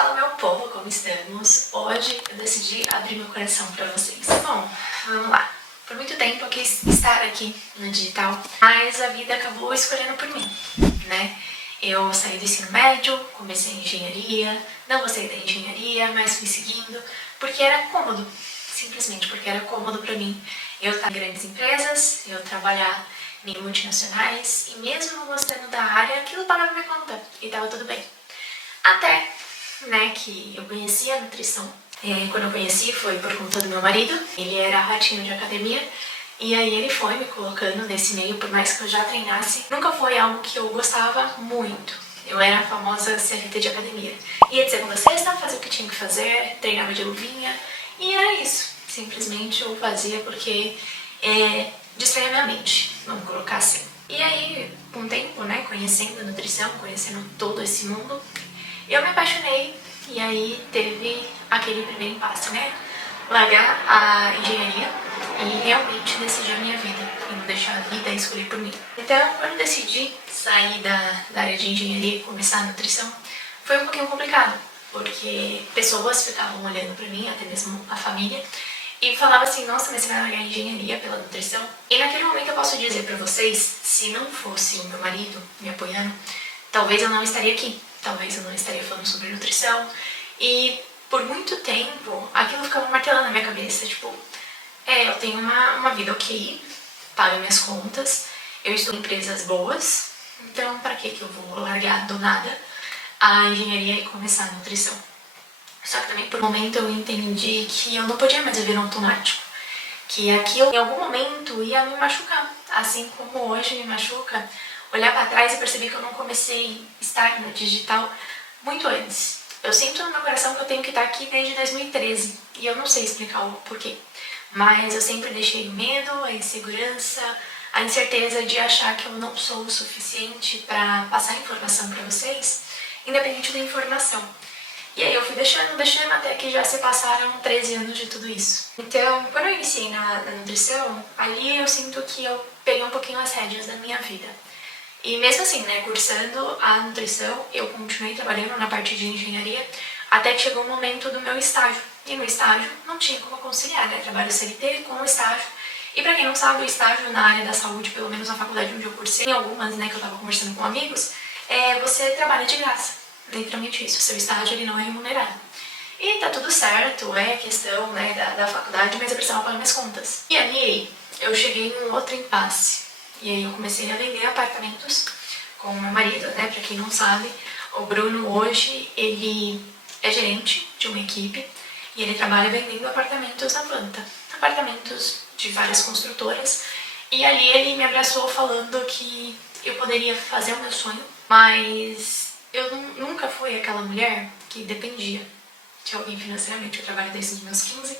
Fala, meu povo, como estamos? Hoje eu decidi abrir meu coração pra vocês. Bom, vamos lá. Por muito tempo eu quis estar aqui no digital, mas a vida acabou escolhendo por mim, né? Eu saí do ensino médio, comecei engenharia, não gostei da engenharia, mas fui seguindo, porque era cômodo, simplesmente porque era cômodo pra mim. Eu estar em grandes empresas, eu trabalhar em multinacionais, e mesmo não gostando da área, aquilo pagava minha conta, e tava tudo bem. Até, né, que eu conheci a nutrição. Quando eu conheci foi por conta do meu marido, ele era ratinho de academia, e aí ele foi me colocando nesse meio, por mais que eu já treinasse, nunca foi algo que eu gostava muito. Eu era a famosa CLT de academia. Ia de segunda a sexta, fazer o que tinha que fazer, treinava de luvinha, e era isso. Simplesmente eu fazia porque distraía minha mente, vamos colocar assim. E aí, com o tempo, né, conhecendo a nutrição, conhecendo todo esse mundo, eu me apaixonei e aí teve aquele primeiro impasse, né? Largar a engenharia e realmente decidir a minha vida e não deixar a vida escolher por mim. Então, quando decidi sair da área de engenharia e começar a nutrição, foi um pouquinho complicado, porque pessoas ficavam olhando pra mim, até mesmo a família, e falava assim, nossa, mas você vai largar a engenharia pela nutrição? E naquele momento eu posso dizer pra vocês, se não fosse o meu marido me apoiando, talvez eu não estaria aqui. Talvez eu não estaria falando sobre nutrição. E por muito tempo, aquilo ficava martelando na minha cabeça. Tipo, eu tenho uma vida ok, pago minhas contas, eu estou em empresas boas, então pra que eu vou largar do nada a engenharia e começar a nutrição? Só que também por um momento eu entendi que eu não podia mais viver no automático. Que aquilo em algum momento ia me machucar. Assim como hoje me machuca olhar pra trás e perceber que eu não comecei a estar no digital muito antes. Eu sinto no meu coração que eu tenho que estar aqui desde 2013 e eu não sei explicar o porquê. Mas eu sempre deixei o medo, a insegurança, a incerteza de achar que eu não sou o suficiente pra passar informação pra vocês, independente da informação. E aí eu fui deixando, até que já se passaram 13 anos de tudo isso. Então, quando eu iniciei na nutrição, ali eu sinto que eu peguei um pouquinho as rédeas da minha vida. E mesmo assim, né, cursando a nutrição, eu continuei trabalhando na parte de engenharia, até que chegou o momento do meu estágio. E no estágio não tinha como conciliar, né, trabalho CLT com o estágio. E pra quem não sabe, o estágio na área da saúde, pelo menos na faculdade onde eu cursei, em algumas, né, que eu tava conversando com amigos, você trabalha de graça. Literalmente isso, o seu estágio ele não é remunerado. E tá tudo certo, é questão, né, da faculdade, mas eu precisava pagar minhas contas. E ali eu cheguei num outro impasse. E aí eu comecei a vender apartamentos com o meu marido, né, pra quem não sabe. O Bruno hoje, ele é gerente de uma equipe e ele trabalha vendendo apartamentos na planta. Apartamentos de várias construtoras. E ali ele me abraçou falando que eu poderia fazer o meu sonho, mas eu nunca fui aquela mulher que dependia de alguém financeiramente. Eu trabalho desde os meus 15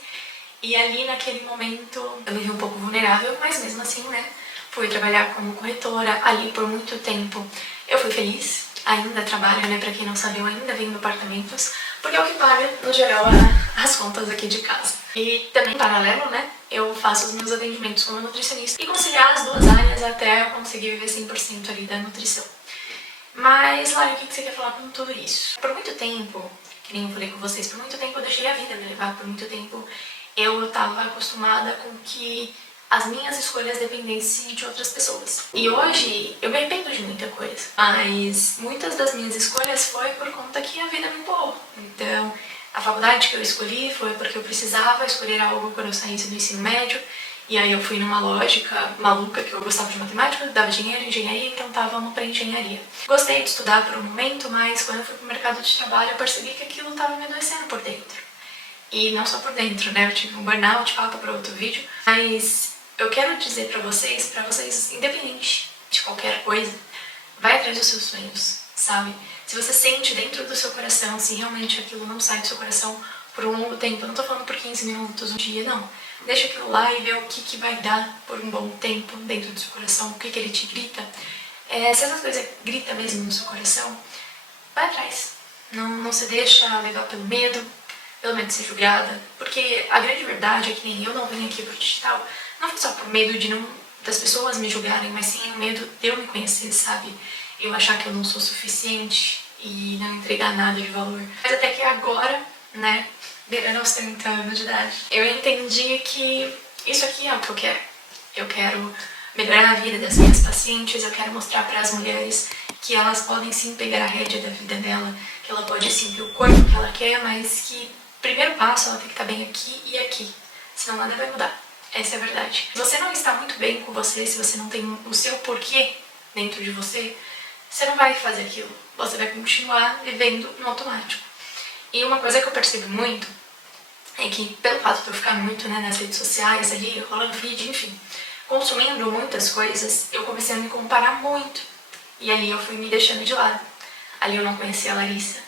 e ali naquele momento eu me vi um pouco vulnerável, mas mesmo assim, né, fui trabalhar como corretora ali por muito tempo. Eu fui feliz, ainda trabalho, né, pra quem não sabe, eu ainda vendo apartamentos, porque é o que paga, no geral, as contas aqui de casa. E também, em paralelo, né, eu faço os meus atendimentos como nutricionista e conciliar as duas áreas até eu conseguir viver 100% ali da nutrição. Mas, Lari, o que você quer falar com tudo isso? Por muito tempo, que nem eu falei com vocês, por muito tempo eu deixei a vida me levar, por muito tempo eu estava acostumada com que as minhas escolhas dependessem de outras pessoas. E hoje eu me arrependo de muita coisa, mas muitas das minhas escolhas foi por conta que a vida me empurrou. Então, a faculdade que eu escolhi foi porque eu precisava escolher algo quando eu saísse do ensino médio, e aí eu fui numa lógica maluca que eu gostava de matemática, dava dinheiro, engenharia, então tava para engenharia. Gostei de estudar por um momento, mas quando eu fui pro mercado de trabalho eu percebi que aquilo tava me adoecendo por dentro. E não só por dentro, né? Eu tive um burnout, falta para outro vídeo, mas eu quero dizer pra vocês, independente de qualquer coisa, vai atrás dos seus sonhos, sabe? Se você sente dentro do seu coração, se realmente aquilo não sai do seu coração por um longo tempo, eu não tô falando por 15 minutos, um dia, não. Deixa aquilo lá e vê o que vai dar por um bom tempo dentro do seu coração, o que ele te grita. Se essas coisas gritam mesmo no seu coração, vai atrás. Não se deixa levar pelo medo de ser julgada, porque a grande verdade é que nem eu não venho aqui pro digital, não foi só por medo das pessoas me julgarem, mas sim o medo de eu me conhecer, sabe? Eu achar que eu não sou suficiente, e não entregar nada de valor. Mas até que agora, né, beirando aos 30 anos de idade, eu entendi que isso aqui é o que eu quero. Eu quero melhorar a vida das minhas pacientes, eu quero mostrar para as mulheres que elas podem sim pegar a rédea da vida dela, que ela pode sim ter o corpo que ela quer, mas que primeiro passo ela tem que estar bem aqui e aqui, senão nada vai mudar. Essa é a verdade. Se você não está muito bem com você, se você não tem o seu porquê dentro de você, você não vai fazer aquilo. Você vai continuar vivendo no automático. E uma coisa que eu percebo muito é que, pelo fato de eu ficar muito, né, nas redes sociais ali, rolando feed, enfim, consumindo muitas coisas, eu comecei a me comparar muito. E ali eu fui me deixando de lado. Ali eu não conhecia a Larissa.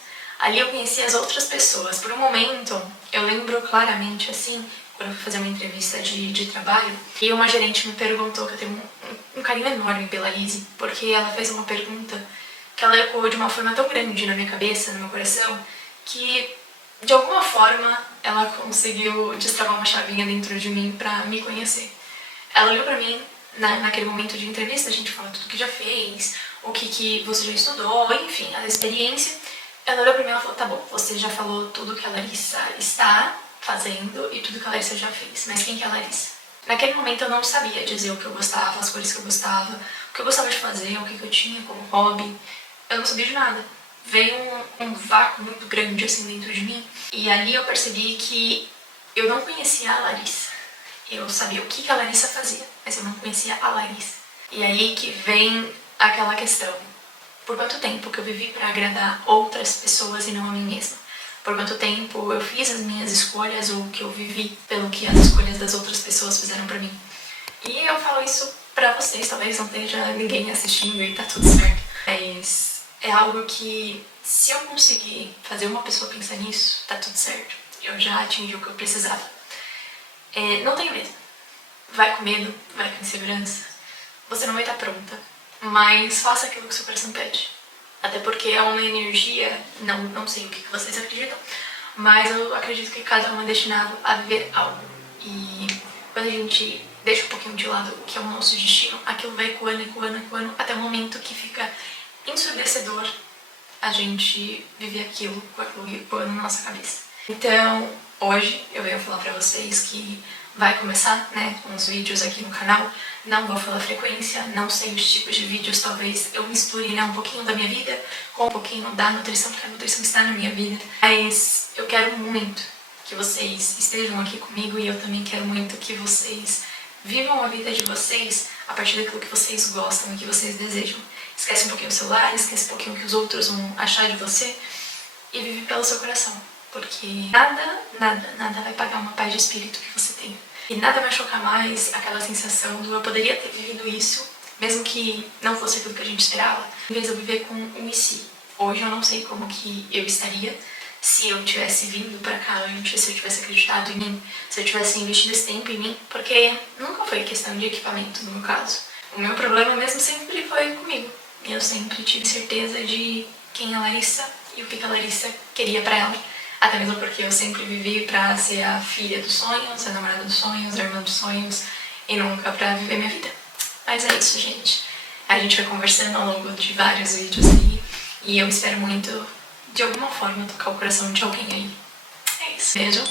Ali eu conhecia as outras pessoas. Por um momento, eu lembro claramente, assim, quando eu fui fazer uma entrevista de trabalho, e uma gerente me perguntou, que eu tenho um carinho enorme pela Lizzie, porque ela fez uma pergunta que ela ecoou de uma forma tão grande na minha cabeça, no meu coração, que de alguma forma ela conseguiu destravar uma chavinha dentro de mim pra me conhecer. Ela olhou pra mim, naquele momento de entrevista, a gente fala tudo que já fez, o que você já estudou, enfim, a experiência. Ela olhou pra mim e falou, tá bom, você já falou tudo que a Larissa está fazendo e tudo que a Larissa já fez, mas quem que é a Larissa? Naquele momento eu não sabia dizer o que eu gostava, as cores que eu gostava, o que eu gostava de fazer, o que eu tinha como hobby. Eu não sabia de nada. Veio um vácuo muito grande assim dentro de mim, e ali eu percebi que eu não conhecia a Larissa. Eu sabia o que a Larissa fazia, mas eu não conhecia a Larissa. E aí que vem aquela questão. Por quanto tempo que eu vivi para agradar outras pessoas e não a mim mesma? Por quanto tempo eu fiz as minhas escolhas ou que eu vivi pelo que as escolhas das outras pessoas fizeram pra mim? E eu falo isso pra vocês, talvez não esteja ninguém assistindo e tá tudo certo. Mas é algo que, se eu conseguir fazer uma pessoa pensar nisso, tá tudo certo. Eu já atingi o que eu precisava. Não tenha medo. Vai com medo, vai com insegurança. Você não vai estar pronta, mas faça aquilo que o seu coração pede. Até porque é uma energia, não sei o que vocês acreditam, mas eu acredito que cada um é destinado a viver algo. E quando a gente deixa um pouquinho de lado o que é o nosso destino, aquilo vai ecoando, ecoando, ecoando, até o momento que fica ensurdecedor a gente viver aquilo com aquilo ecoando na nossa cabeça. Então, hoje eu venho falar pra vocês que vai começar, né, uns vídeos aqui no canal. Não vou falar frequência, não sei os tipos de vídeos, talvez eu misture, né, um pouquinho da minha vida com um pouquinho da nutrição, porque a nutrição está na minha vida. Mas eu quero muito que vocês estejam aqui comigo e eu também quero muito que vocês vivam a vida de vocês a partir daquilo que vocês gostam e que vocês desejam. Esquece um pouquinho o celular, esquece um pouquinho o que os outros vão achar de você e vive pelo seu coração. Porque nada vai pagar uma paz de espírito que você tem. E nada vai chocar mais aquela sensação do eu poderia ter vivido isso, mesmo que não fosse aquilo que a gente esperava, em vez de eu viver com um e se. Hoje eu não sei como que eu estaria se eu tivesse vindo pra cá antes, se eu tivesse acreditado em mim, se eu tivesse investido esse tempo em mim, porque nunca foi questão de equipamento no meu caso. O meu problema mesmo sempre foi comigo. Eu sempre tive certeza de quem é a Larissa e o que a Larissa queria pra ela. Até mesmo porque eu sempre vivi pra ser a filha dos sonhos, a namorada dos sonhos, a irmã dos sonhos, e nunca pra viver minha vida. Mas é isso, gente. A gente vai conversando ao longo de vários vídeos aí, e eu espero muito, de alguma forma, tocar o coração de alguém aí. É isso. Beijo.